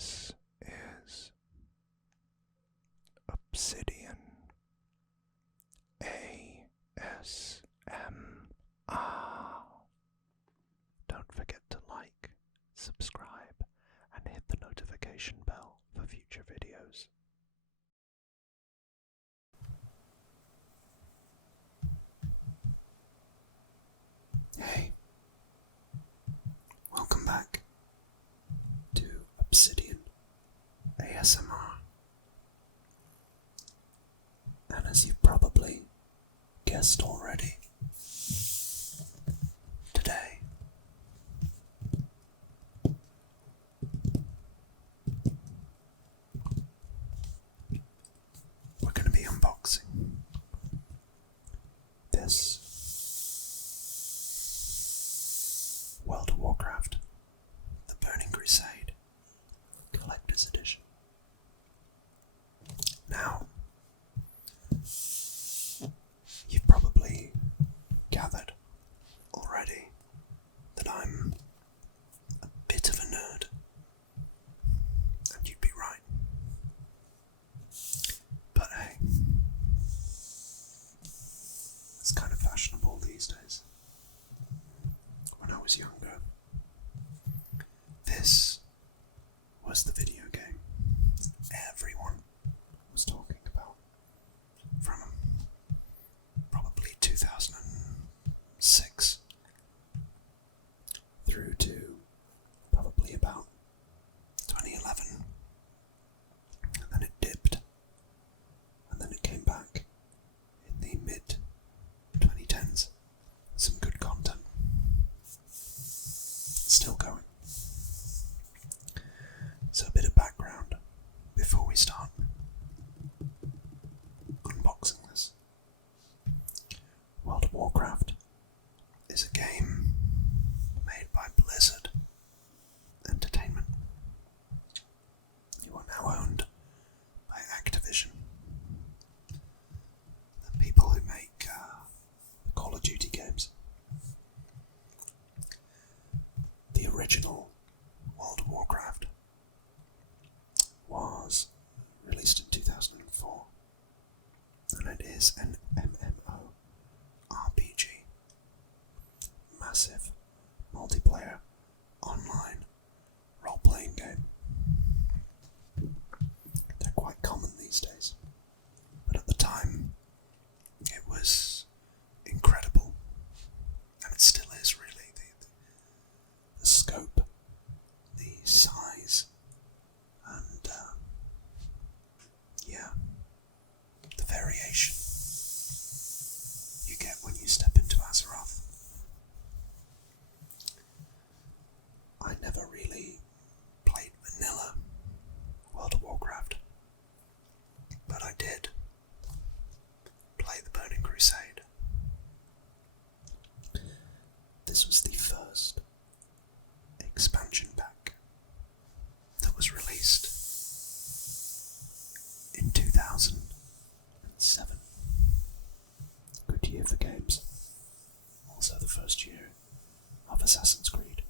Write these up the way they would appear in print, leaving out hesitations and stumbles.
This is Obsidian ASMR. Don't forget to like, subscribe, and hit the notification bell for future videos. Hey, welcome back to Obsidian ASMR. And as you've probably guessed already, today we're going to be unboxing this World of Warcraft, the Burning Crusade Collector's Edition. Now, you've probably gathered already that I'm a bit of a nerd, and you'd be right. But hey, it's kind of fashionable these days. When I was younger, this was the video game everyone was talking about from probably 2006 through to probably about 2011, and then it dipped, and then it came back in the mid 2010s. Some good content. Still going. So a bit of background before we start unboxing this. World of Warcraft is a game made by Blizzard Entertainment. You are now owned by Activision, the people who make the Call of Duty games. The original World of Warcraft was released in 2004, and it is an MMORPG, massive multiplayer online role-playing game. They're quite common these days, but at the time it was incredible, and it still is really. The scope, the size, and the variation you get when you step into Azeroth. I never really played vanilla World of Warcraft, but I did play the Burning Crusade. This was the first expansion pack that was released in 2007. Good year for games. Also the first year of Assassin's Creed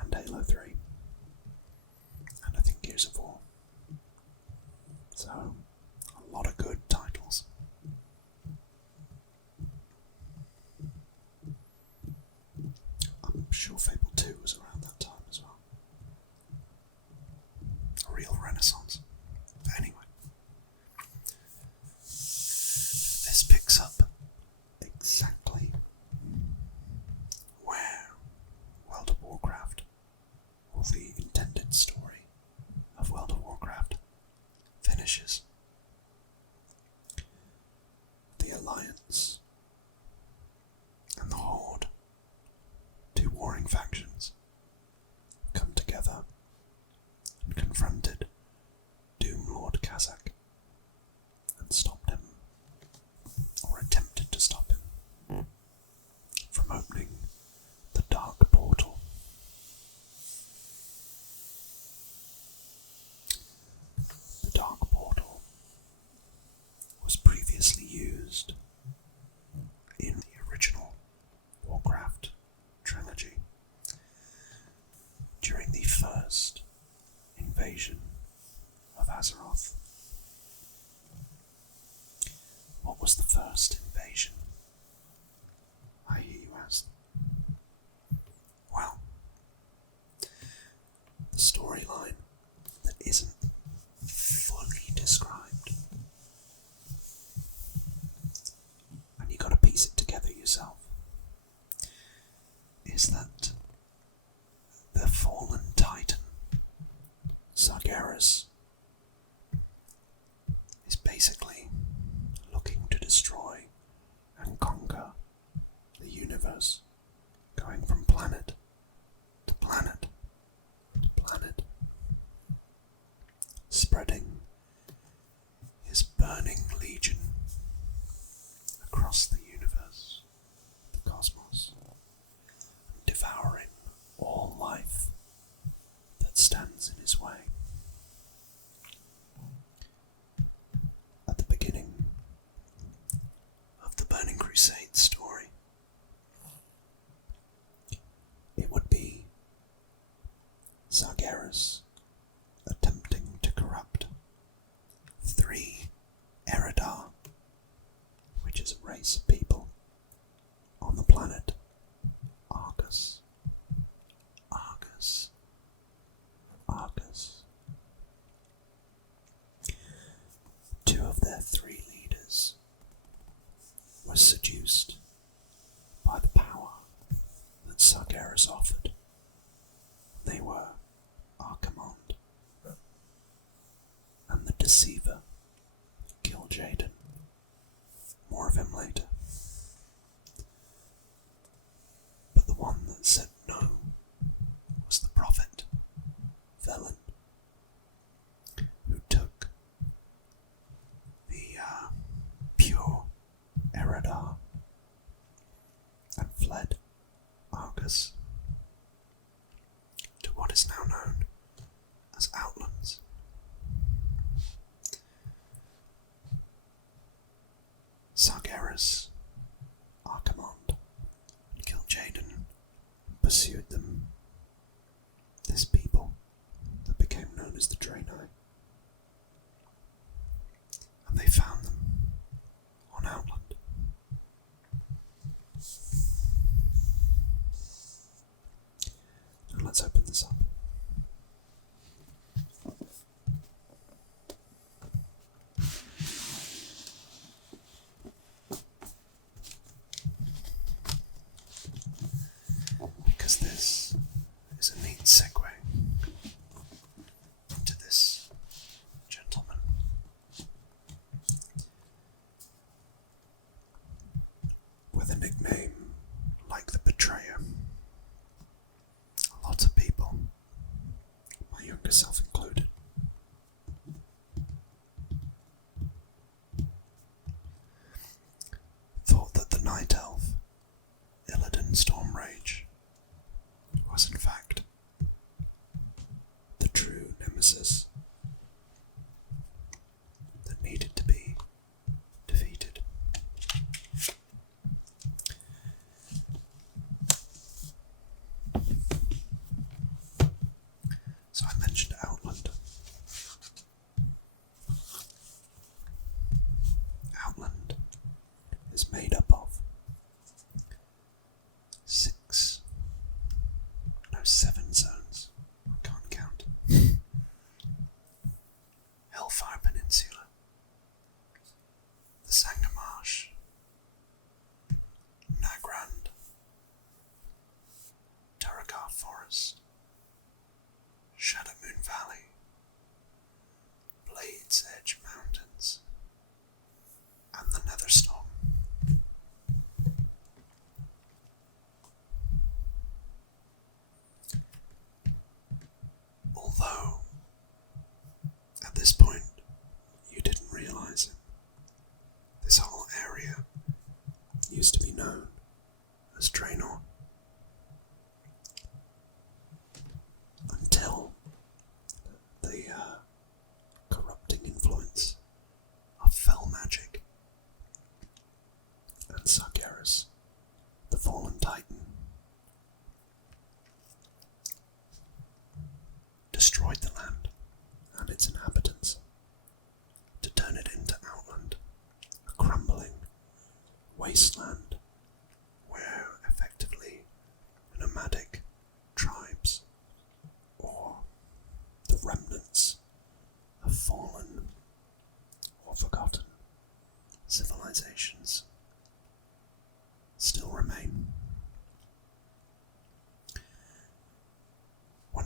and Halo 3, and I think Gears of War. So, a lot of good titles. I'm sure Fable 2 was around that time as well. A real renaissance. But anyway, this picks up exactly where World of Warcraft, or the intended story of World of Warcraft, finishes. The Alliance and the Horde, two warring factions, come together and confronted Doom Lord Kazak and stopped him, or attempted to stop him, from opening the Dark Portal. The Dark Portal was previously used in the original Warcraft trilogy during the first invasion of Azeroth. What was the first invasion? I hear you ask. Well, the storyline that isn't fully described, and you got to piece it together yourself, is that the fallen titan, Sargeras, is basically looking to destroy and conquer the universe, going from planet to planet to planet, spreading his burning legion across the universe, the cosmos, devouring all life that stands in his way. At the beginning of the Burning Crusade story, it would be Sargeras attempting to corrupt 3 Eredar, which is a race of people on the planet Argus. Argus. Argus. 2 of their 3 leaders were seduced by the power that Sargeras offered. They were Archimonde and the Deceiver, Kil'jaeden. More of him later. But the one that said no was the prophet, Velen, who took the pure Eredar and fled Argus to what is now known as Outlands. Sargeras, Archimonde, and Kil'jaeden pursued them, this people that became known as the Draenei, and they found them on Outland. Now let's open this up. Because this is a neat segue into this gentleman. With a nickname like the Betrayer. A lot of people, my younger self included, thought that the Night Elf, Illidan Stormrage, was in fact the true nemesis that needed to be defeated. So I mentioned Outland. Outland is made up of 7 zones. I can't count. Hellfire Peninsula, the Sangamarsh, Nagrand, Turrigar Forest, Shadowmoon Valley, Blades Edge Mountains, and the Netherstorm. Although, at this point, you didn't realise it, this whole area used to be known as Draenor.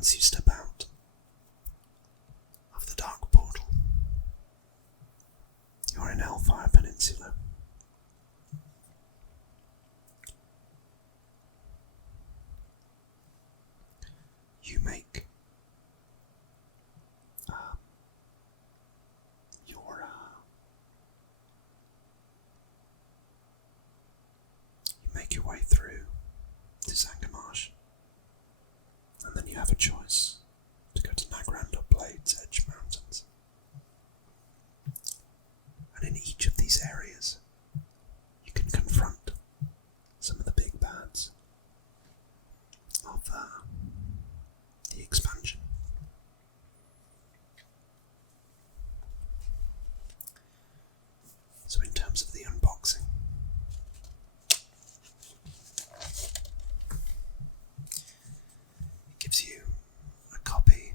As you step out of the dark portal, you're in Hellfire Peninsula. You make your way through to Zangarmarsh, and then you have a choice to go to Nagrand or Blades Edge Mountains. And in each of these areas, you can confront some of the big bads of the expansion. So in terms of the unboxing, you a copy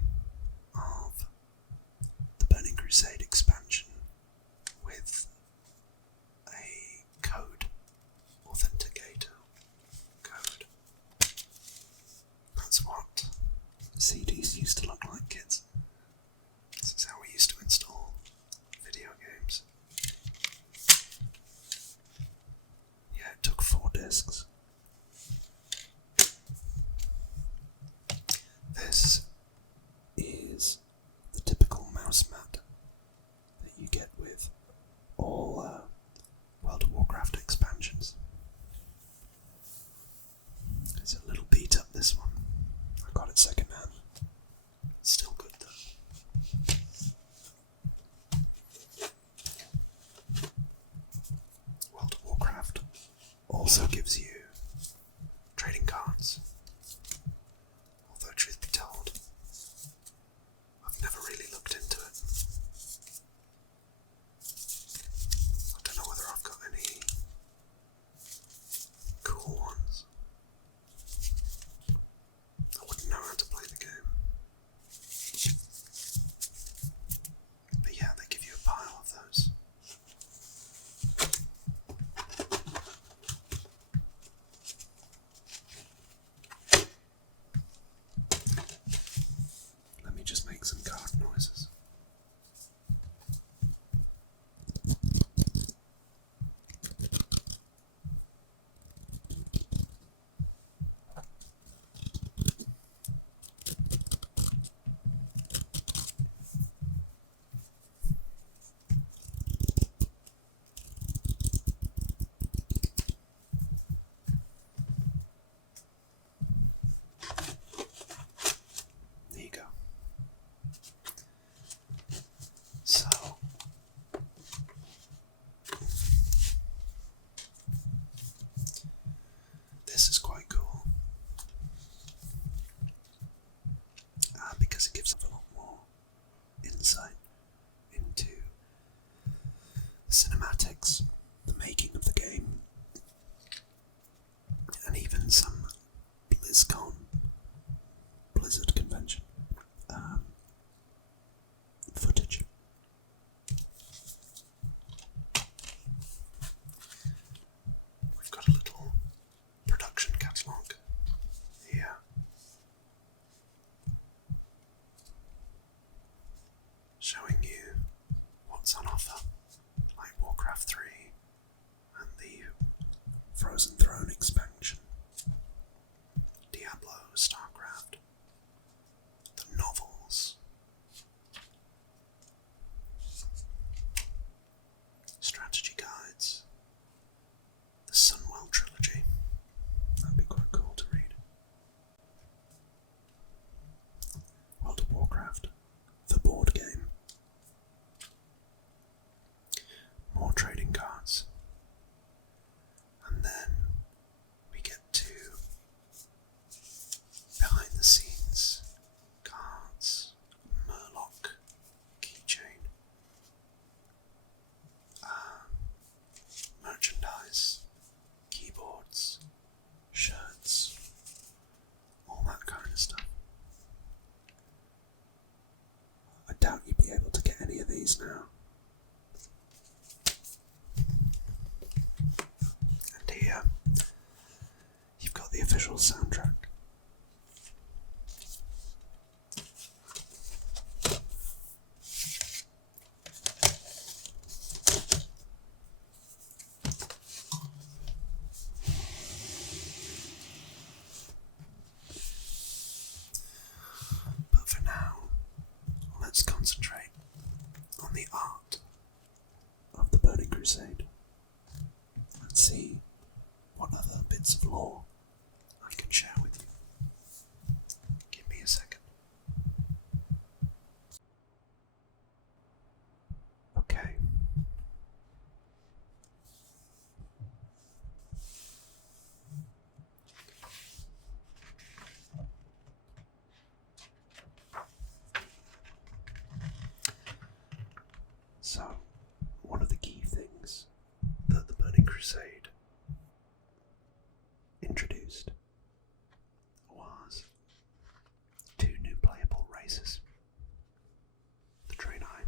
of the Burning Crusade expansion with a code, authenticator code. That's what CDs used to look like, kids. This is how we used to install video games. Yeah, it took 4 discs. This is the typical mouse mat that you get with all World of Warcraft expansions. It's a little beat up, this one. I got it second hand. It's still good though. World of Warcraft also gives you trading cards. Although, truth be told, I've never really looked into it. I don't know whether I've got any cool ones. I wouldn't know how to play the game. But yeah, they give you a pile of those. Let me just make some card noises. There you go. So, this is quite cool because it gives us a lot more insight into the cinematics, the making of the game, and even some Blizzard convention footage. We've got a little production catalogue here. Showing you what's on offer, like Warcraft 3 and the Frozen Throne expansion, Diablo, StarCraft, the novels, strategy guides, the Sunwell trilogy. That'd be quite cool to read. World of Warcraft, the board game. More trading cards. And then we get to behind the scenes cards, Murloc keychain, merchandise, keyboards, shirts, all that kind of stuff. I doubt you'd be able to get any of these now. And here, you've got the official soundtrack. lore I can share with you. Give me a second. Okay. So, one of the key things that the Burning Crusade introduced was 2 new playable races. The Draenei,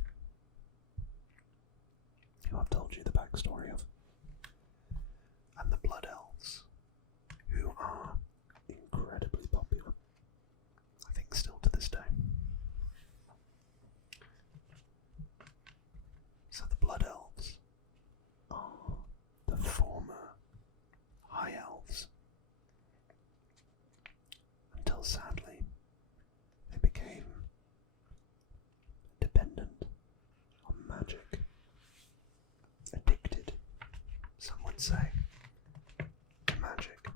who I've told you the backstory of, and the Blood Elves, who are incredibly popular, I think still to this day. So the Blood Elves are the former High Elves, until sadly they became dependent on magic, addicted, some would say, to magic.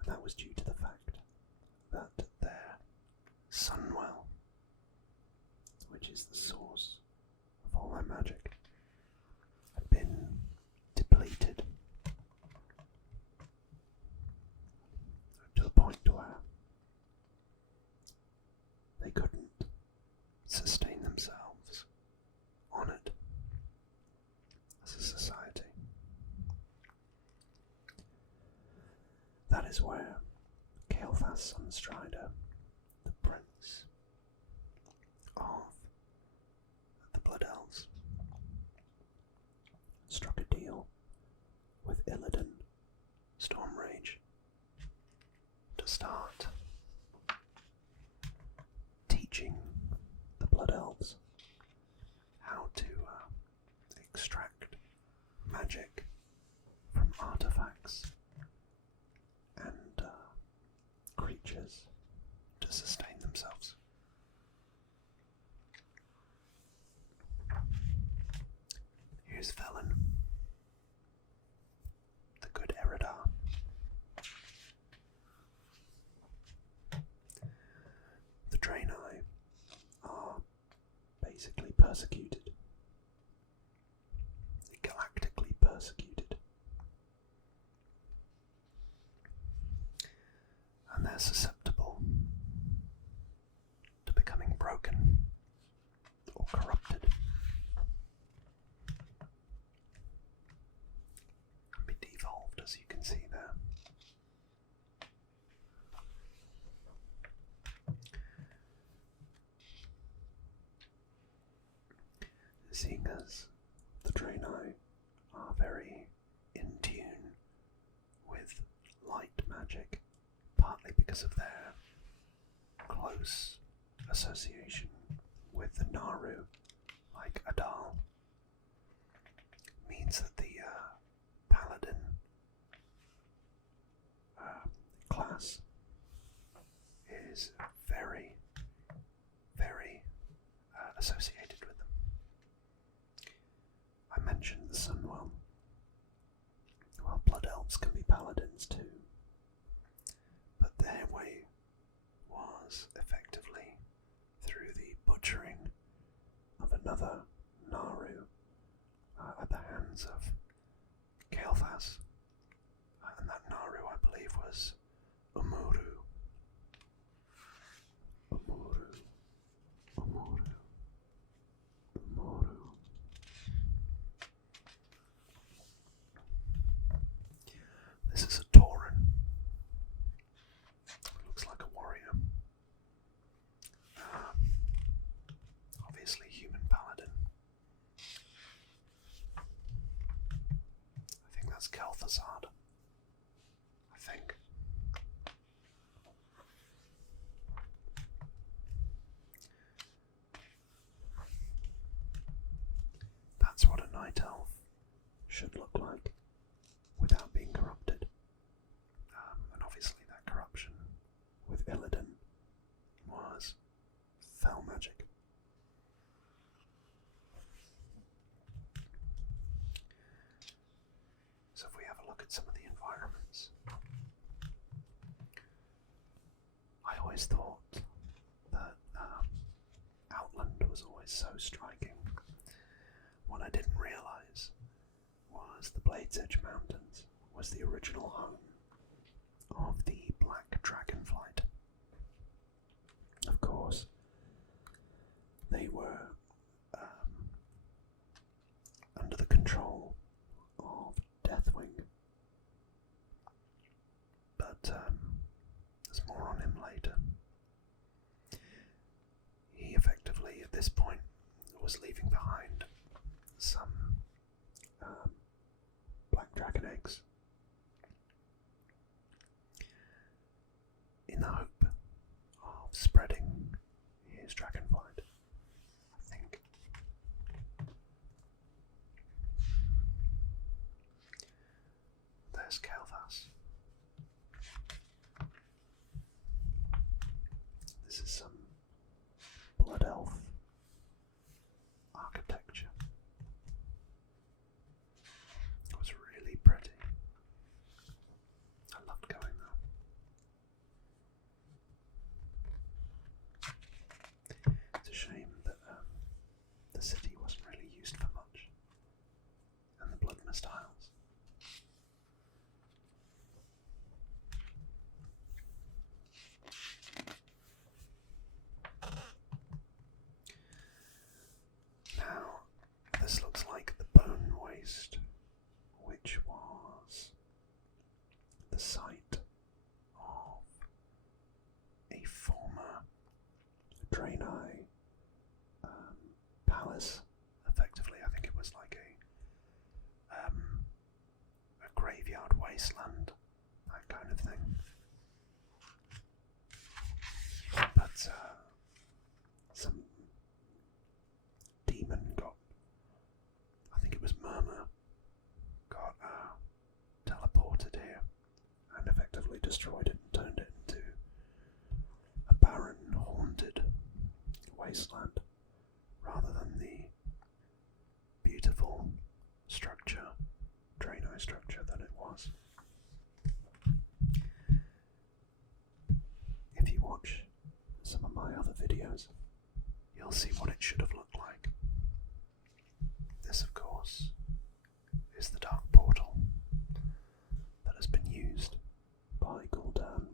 And that was due to the fact that their Sunwell, which is the source of all their magic, had been depleted to the point where they couldn't sustain themselves on it as a society. That is where Kael'thas Sunstrider, the prince of the Blood Elves, struck a deal with Illidan, Stormrage, to start teaching the Blood Elves how to extract magic from artifacts and creatures to sustain themselves. Here's Velen, the good Eridar. The Draenei are basically persecuted, galactically persecuted, and they're susceptible to becoming broken or corrupted, and be devolved, as you can see there. Seeing as the Draenei are very in tune with light magic, partly because of their close association with the Naru, like Adal, means that the Paladin class is very, very associated with them. I mentioned the Sunwell. Well, Blood Elves can be Paladins too, but their way was effectively through the butchering of another Naru at the hands of Kael'thas, and that Naru, I believe, was Umuru. Umuru. Umuru. Umuru. This is a Tauren. Looks like a warrior. Obviously human paladin. I think that's Kael'thas. I think. That's what a night elf should look like without being corrupted. And obviously that corruption with Illidan was fell magic. So if we have a look at some of the always thought that Outland was always so striking. What I didn't realise was the Blade's Edge Mountains was the original home of the Black Dragonflight. Of course, they were under the control of Deathwing, but there's more on him later. He effectively, at this point, was leaving behind some black dragon eggs in the hope of spreading his dragonflight, I think. There's Kael'thas. This is some Blood Elf architecture. It was really pretty. I loved going there. It's a shame that the city wasn't really used for much, and the Bloodmist Isles. Now, this looks like the Bone Waste, which was the site of a former Draenei palace. Effectively, I think it was like a graveyard wasteland, that kind of thing. But some demon got, I think it was Murmur, got teleported here and effectively destroyed it and turned it into a barren, haunted wasteland rather than the beautiful structure, Draenei structure that it was. If you watch some of my other videos, you'll see what it should have looked like. This, of course, is the Dark Portal that has been used by Gul'dan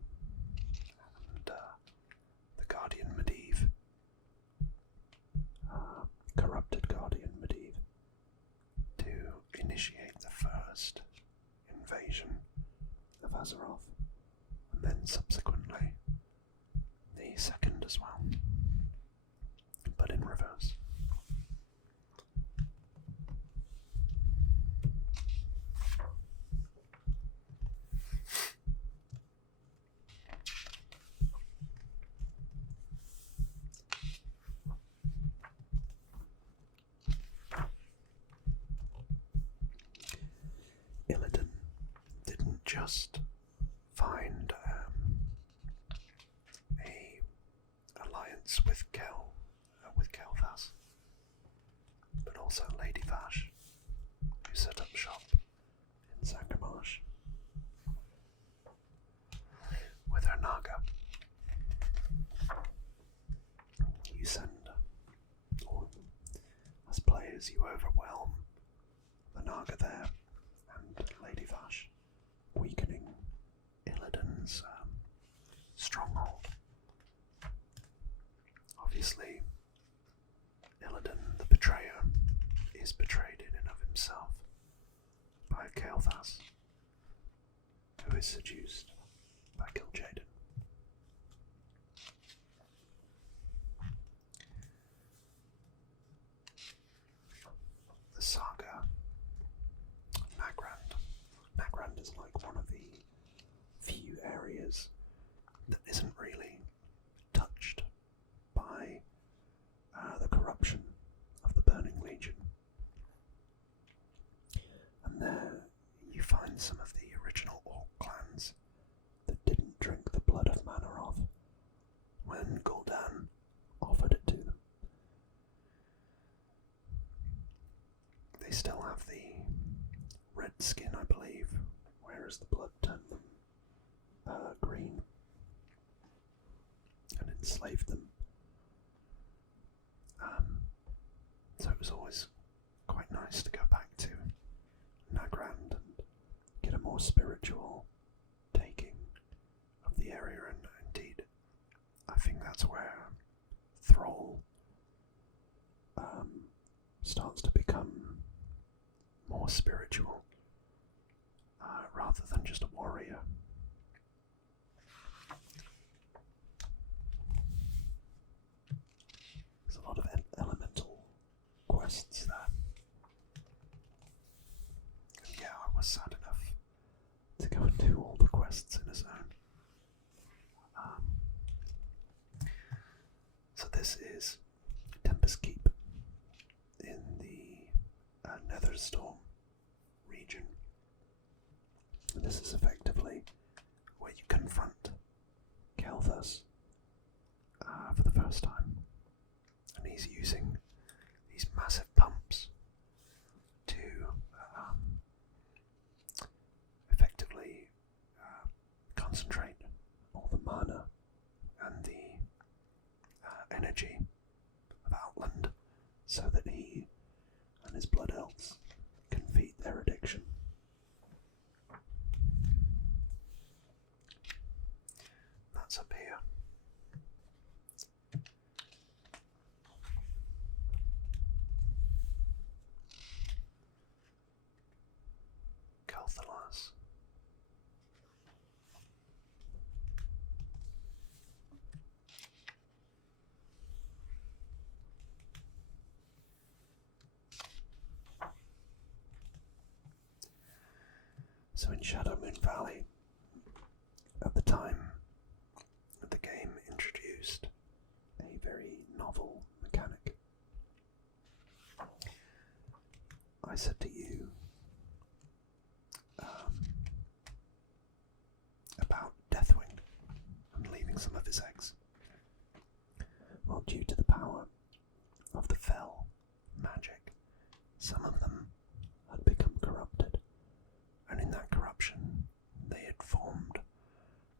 and the Guardian Medivh, corrupted Guardian Medivh, to initiate the first invasion of Azeroth, and then subsequently the second as well, but in reverse. Illidan didn't just find a alliance with Kael'thas, but also Lady Vash, who set up shop in Zangarmarsh with her Naga. You send, or as players, you overwhelm the Naga there, and Lady Vash, weakening Illidan's stronghold. Obviously, Illidan, the betrayer, is betrayed in and of himself by Kael'thas, who is seduced by Kil'jaeden. The saga of Nagrand. Nagrand is like one of the few areas that isn't really touched by the corruption of the Burning Legion. And there you find some of the original Orc clans that didn't drink the blood of Manoroth when Gul'dan offered it to them. They still have the red skin, I believe, whereas the blood turned them green. enslaved them. So it was always quite nice to go back to Nagrand and get a more spiritual taking of the area, and indeed I think that's where Thrall starts to become more spiritual rather than just a warrior. There's a lot of elemental quests there. And yeah, I was sad enough to go and do all the quests in a zone. So this is Tempest Keep in the Netherstorm region. And this is effectively where you confront Kael'thas for the first time. And he's using these massive pumps to effectively concentrate all the mana and the energy of Outland so that he and his blood elves can feed their addiction. That's up here. Kael'thas. So in Shadow Moon Valley, at the time, the game introduced a very novel mechanic. I said to you about Deathwing and leaving some of his eggs. Well, due to the power of the Fel magic, some of them had become corrupted, and in that corruption they had formed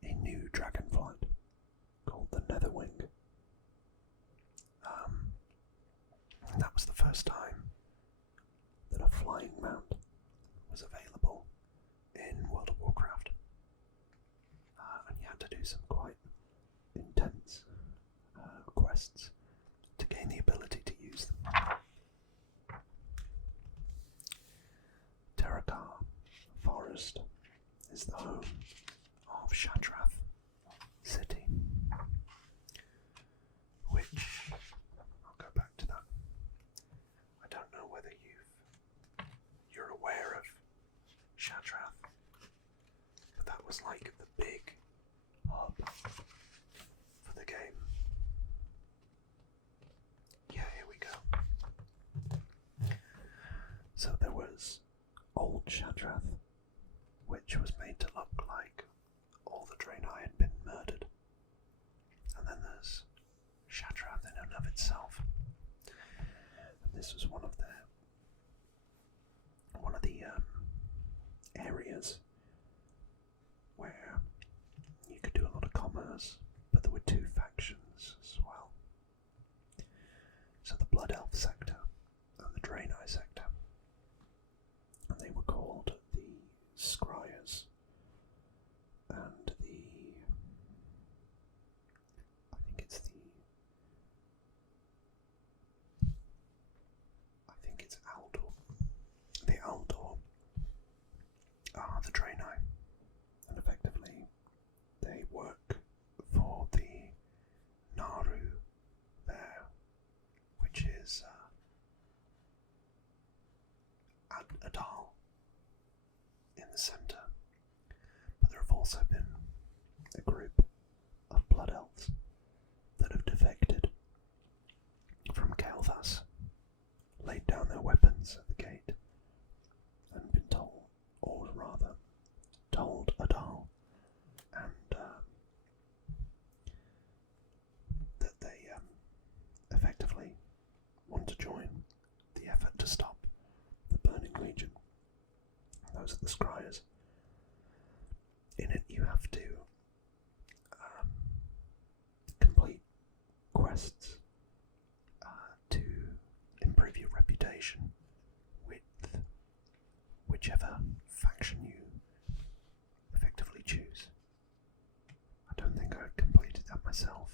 a new dragonflight called the Netherwing. And that was the first time that a flying mount was available in World of Warcraft. And you had to do some quite intense quests to gain the ability to use them. Terakar Forest is the home of Shatrath City, which, I'll go back to that. I don't know whether you're aware of Shatrath, but that was like the big hub for the game. Yeah, here we go. So there was Old Shatrath, which was made to look like all the Draenei had been murdered. And then there's Shatrath in and of itself. And this was one of the areas where you could do a lot of commerce, but there were two factions as well. So the Blood Elf sector and the Draenei sector. And they were called the Scryers and I think it's Aldor. The Aldor are the Draenei, and effectively they work for the Naru there, which is Adal in the centre. But there have also been a group of Blood Elves that have defected from Kael'thas, laid down their weapons at the gate, and been told, or rather, told Adal, and that they effectively want to join the effort to stop the Burning Legion. Those are the Scryers. In it you have to complete affiliation with whichever faction you effectively choose. I don't think I completed that myself.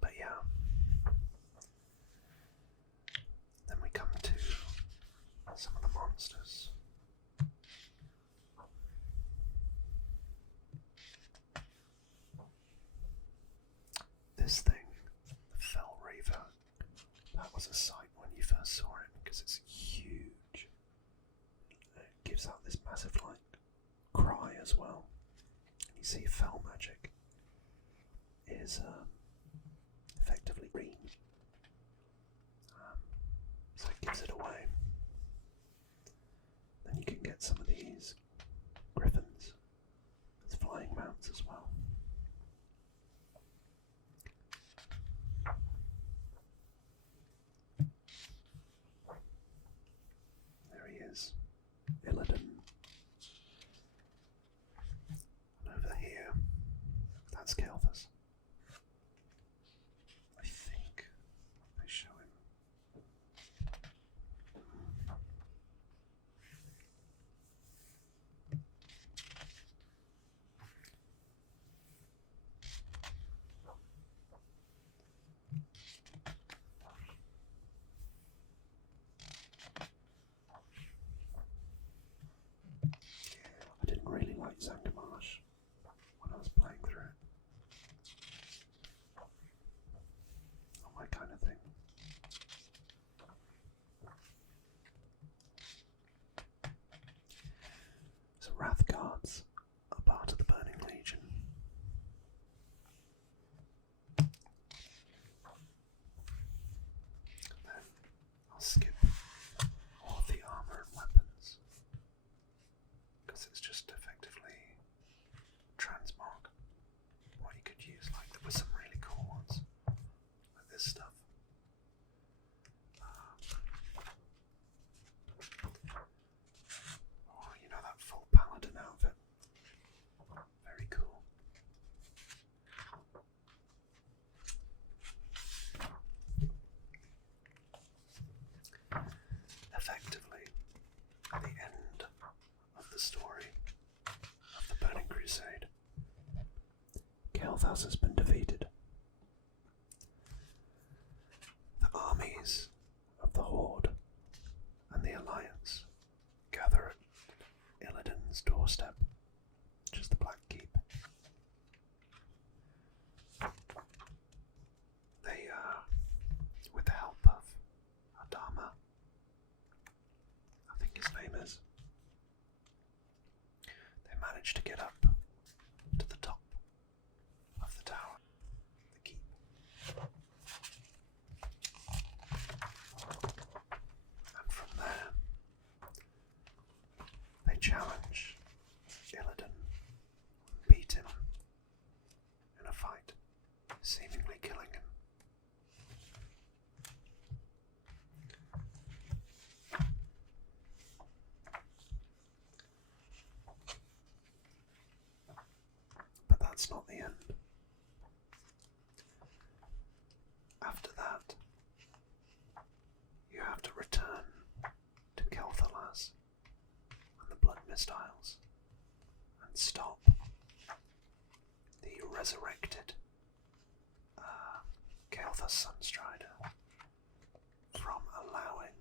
But yeah. Then we come to some of the monsters. This thing, the Fell Reaver, that was a sight when you first saw it because it's huge. It gives out this massive cry as well. And you see Fell magic is effectively green. So it gives it away. Then you can get some of these griffins as flying mounts as well. There he is, Illidan. And over here, that's Kael'thas. I think I show him. I didn't really like Zangarmarsh when I was playing through it. Not my kind of thing. So Wrath Guards are part of the Burning Legion. Then I'll skip all of the armour and weapons because it's just effectively transmog. What you could use, like there were some really cool ones like this stuff. Oh, you know that full paladin outfit? Very cool. Effectively, at the end of the story of the Burning Crusade, Kael'thas has been defeated. The armies of the Horde and the Alliance gather at Illidan's doorstep, which is the Black Keep. They, with the help of Adama, I think his name is, they managed to get up to the top of the tower, the keep. And from there, they challenge Illidan, beat him in a fight, seemingly killing him. But that's not the end. After that, you have to return to Kael'thas and the Blood Mist Isles and stop the resurrected Kael'thas Sunstrider from allowing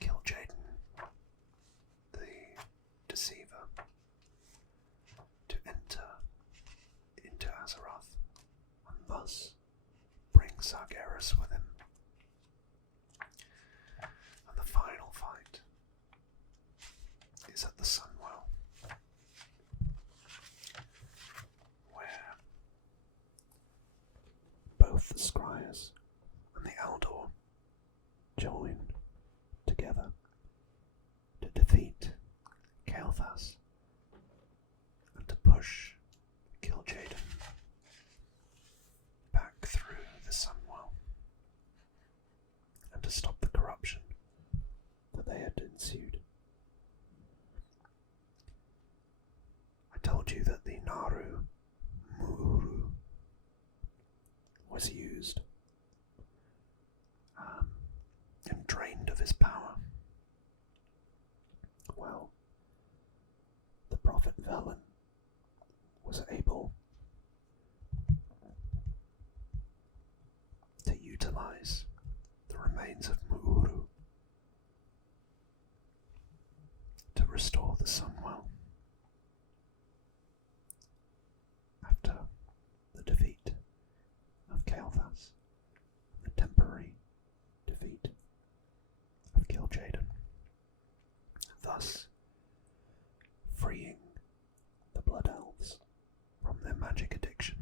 Kil'jaeden, the Deceiver, to enter into Azeroth and thus bring Sargeras with him. And the final fight is at the Sunwell, where both the Scryers and the Eldor join together to defeat Kael'thas and to push Kil'jaeden back through the Sunwell and to stop the corruption that they had ensued. I told you that the Naru Muuru was used and drained of his power, well, the Prophet Velen was able to utilize the remains of Mu'uru to restore the Sunwell after the defeat of Kael'thas, the temporary defeat of Kil'jaeden, thus freeing the Blood Elves from their magic addiction.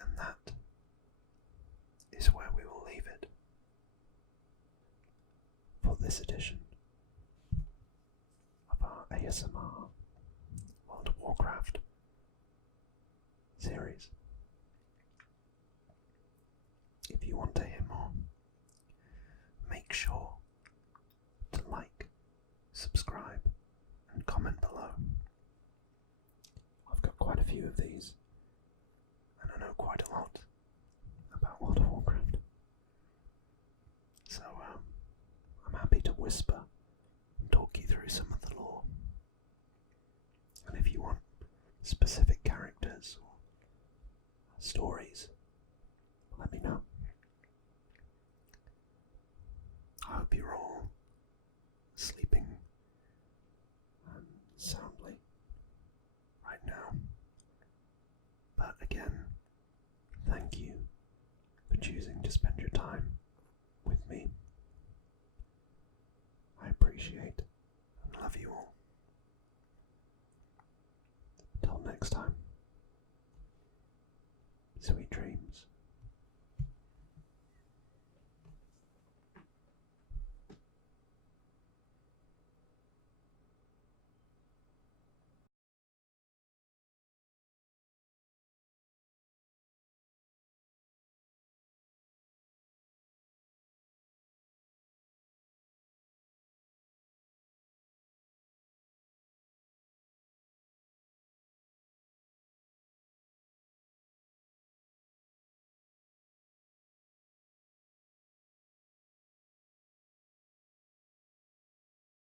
And that is where we will leave it for this edition of our ASMR World of Warcraft series. If you want to hear more, make sure to like, subscribe, and comment below. I've got quite a few of these, and I know quite a lot about World of Warcraft. So I'm happy to whisper and talk you through some of the lore. And if you want specific characters or stories, let me know. I hope you're all sleeping soundly right now. But again, thank you for choosing to spend your time with me. I appreciate and love you all. Till next time, sweet dreams.